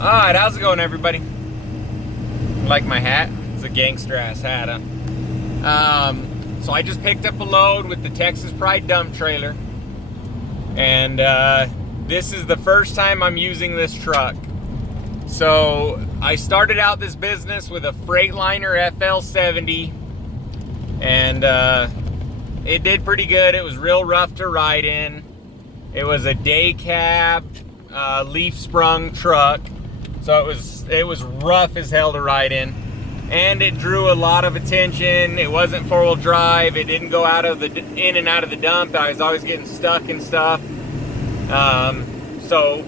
Alright, how's it going, everybody? Like my hat? It's a gangster ass hat, huh? So I just picked up a load with the Texas Pride dump trailer, and this is the first time I'm using this truck. So I started out this business with a Freightliner FL70, and it did pretty good. It was real rough to ride in. It was a day cab, leaf sprung truck. So it was rough as hell to ride in, and it drew a lot of attention. It wasn't four-wheel drive. It didn't go in and out of the dump. I was always getting stuck and stuff. So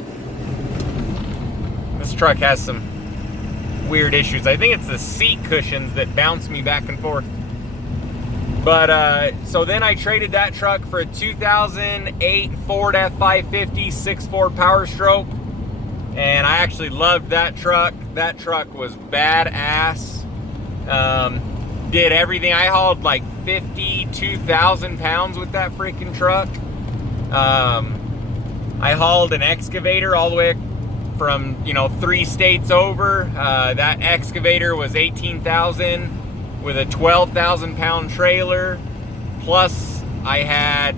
this truck has some weird issues. I think it's the seat cushions that bounce me back and forth. But so then I traded that truck for a 2008 Ford F550 6.4 powerstroke. And I actually loved that truck. That truck was badass. Did everything. I hauled like 52,000 pounds with that freaking truck. I hauled an excavator all the way from, 3 states over. That excavator was 18,000 with a 12,000 pound trailer. Plus I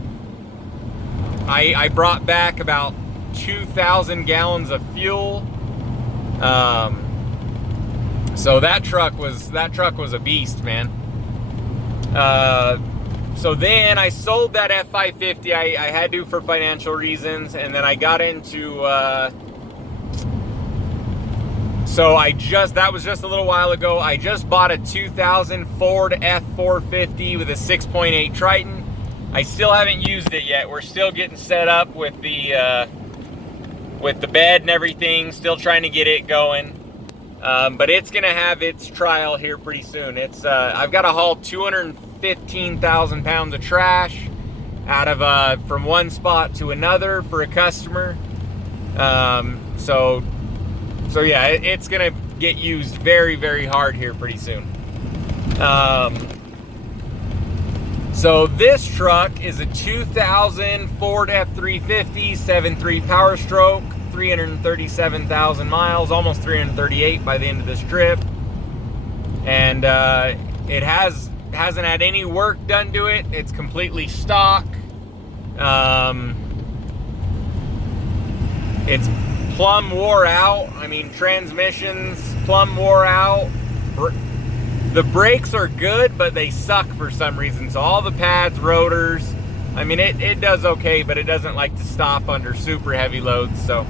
brought back about 2,000 gallons of fuel. So that truck was a beast, man. So then I sold that F550. I had to for financial reasons, and then I got into that was just a little while ago. I just bought a 2000 Ford F450 with a 6.8 Triton. I still haven't used it yet. We're still getting set up with the bed and everything, still trying to get it going. But it's gonna have its trial here pretty soon. I've got to haul 215,000 pounds of trash out of from one spot to another for a customer. So yeah, it's gonna get used very, very hard here pretty soon. So this truck is a 2000 Ford F350 7.3 powerstroke, 337,000 miles, almost 338 by the end of this trip. And it hasn't had any work done to it. It's completely stock. It's plumb wore out. I mean, transmission's plumb wore out. The brakes are good, but they suck for some reason. So all the pads, rotors, I mean, it does okay, but it doesn't like to stop under super heavy loads. So,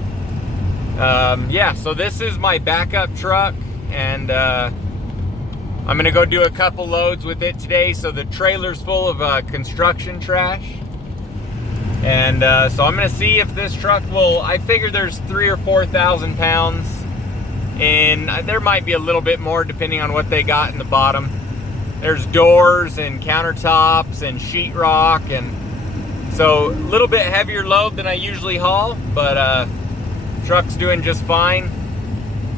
yeah, so this is my backup truck, and I'm going to go do a couple loads with it today. So the trailer's full of construction trash. And so I'm going to see if this truck will, I figure there's 3,000 or 4,000 pounds. And there might be a little bit more depending on what they got in the bottom. There's doors and countertops and sheetrock, and so a little bit heavier load than I usually haul, but truck's doing just fine.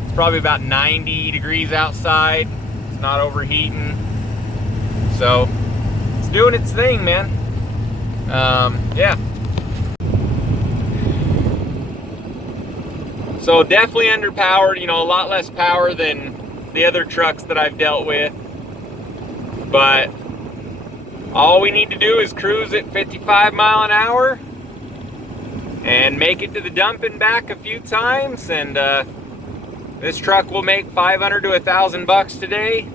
It's probably about 90 degrees outside. It's not overheating, so it's doing its thing, man. Yeah. So definitely underpowered, a lot less power than the other trucks that I've dealt with. But all we need to do is cruise at 55 mile an hour and make it to the dump and back a few times, and this truck will make 500 to 1,000 bucks today.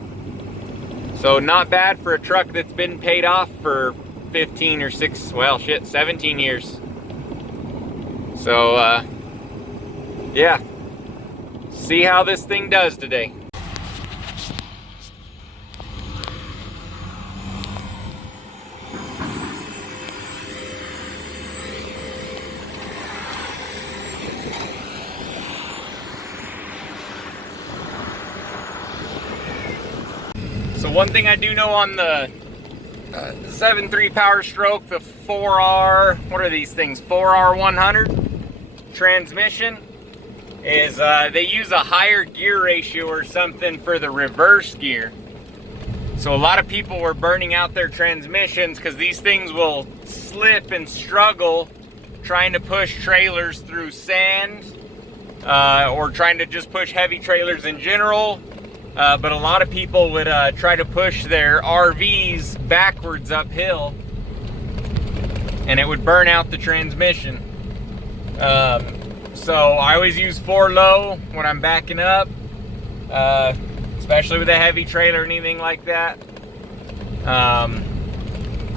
So not bad for a truck that's been paid off for 15 or 17 years. So yeah, see how this thing does today. So one thing I do know on the 7.3 powerstroke, the 4R, what are these things, 4R100 transmission, is they use a higher gear ratio or something for the reverse gear. So a lot of people were burning out their transmissions because these things will slip and struggle trying to push trailers through sand or trying to just push heavy trailers in general. But a lot of people would try to push their RVs backwards uphill, and it would burn out the transmission. So I always use 4 low when I'm backing up, especially with a heavy trailer or anything like that.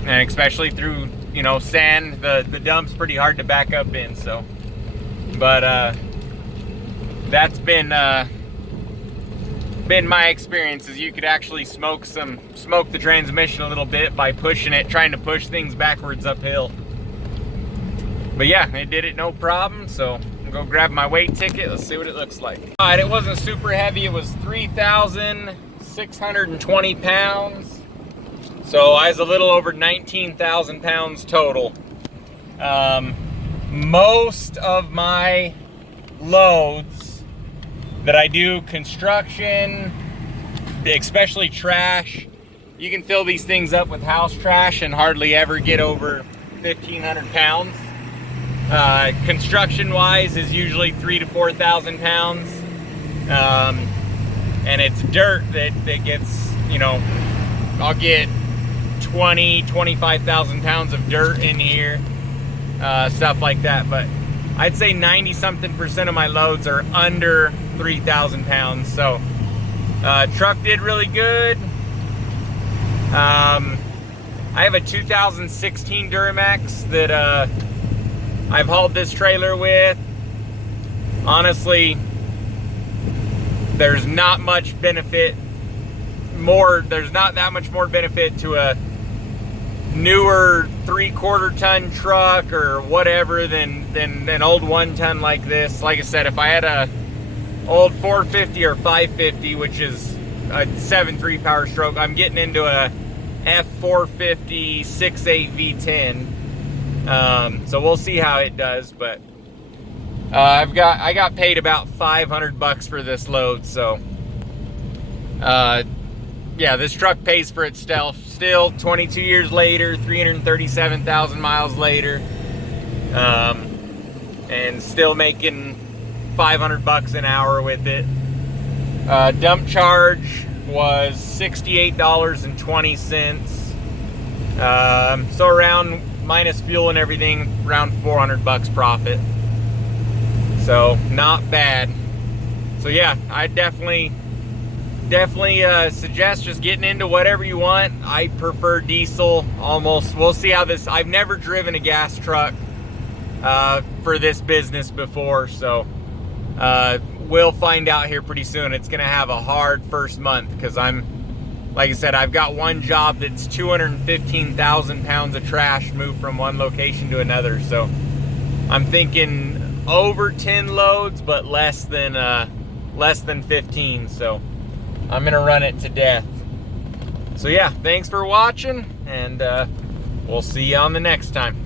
And especially through, you know, sand, the dump's pretty hard to back up in. So, but that's been my experience, is you could actually smoke the transmission a little bit by pushing it, trying to push things backwards uphill. But yeah, it did it no problem. So I'm gonna go grab my weight ticket. Let's see what it looks like. All right, it wasn't super heavy. It was 3,620 pounds. So I was a little over 19,000 pounds total. Most of my loads that I do, construction, especially trash, you can fill these things up with house trash and hardly ever get over 1,500 pounds. Construction wise is usually 3,000 to 4,000 pounds. And it's dirt that gets, you know, I'll get 25,000 pounds of dirt in here, stuff like that. But I'd say 90-something% of my loads are under 3,000 pounds. So truck did really good. I have a 2016 Duramax that I've hauled this trailer with. Honestly, there's not much benefit there's not that much more benefit to a newer 3/4 ton truck or whatever than an old 1 ton like this. Like I said, if I had a old 450 or 550, which is a 7.3 power stroke, I'm getting into a F450 6.8 V10. So we'll see how it does, but I got paid about $500 for this load. So yeah, this truck pays for itself still 22 years later, 337,000 miles later, and still making $500 an hour with it. Dump charge was $68.20. So around, minus fuel and everything, around $400 profit. So not bad. So yeah, I definitely suggest just getting into whatever you want. I prefer diesel almost. We'll see how this, I've never driven a gas truck for this business before, so we'll find out here pretty soon. It's gonna have a hard first month because like I said, I've got one job that's 215,000 pounds of trash moved from one location to another. So I'm thinking over 10 loads, but less than 15. So I'm gonna run it to death. So yeah, thanks for watching, and we'll see you on the next time.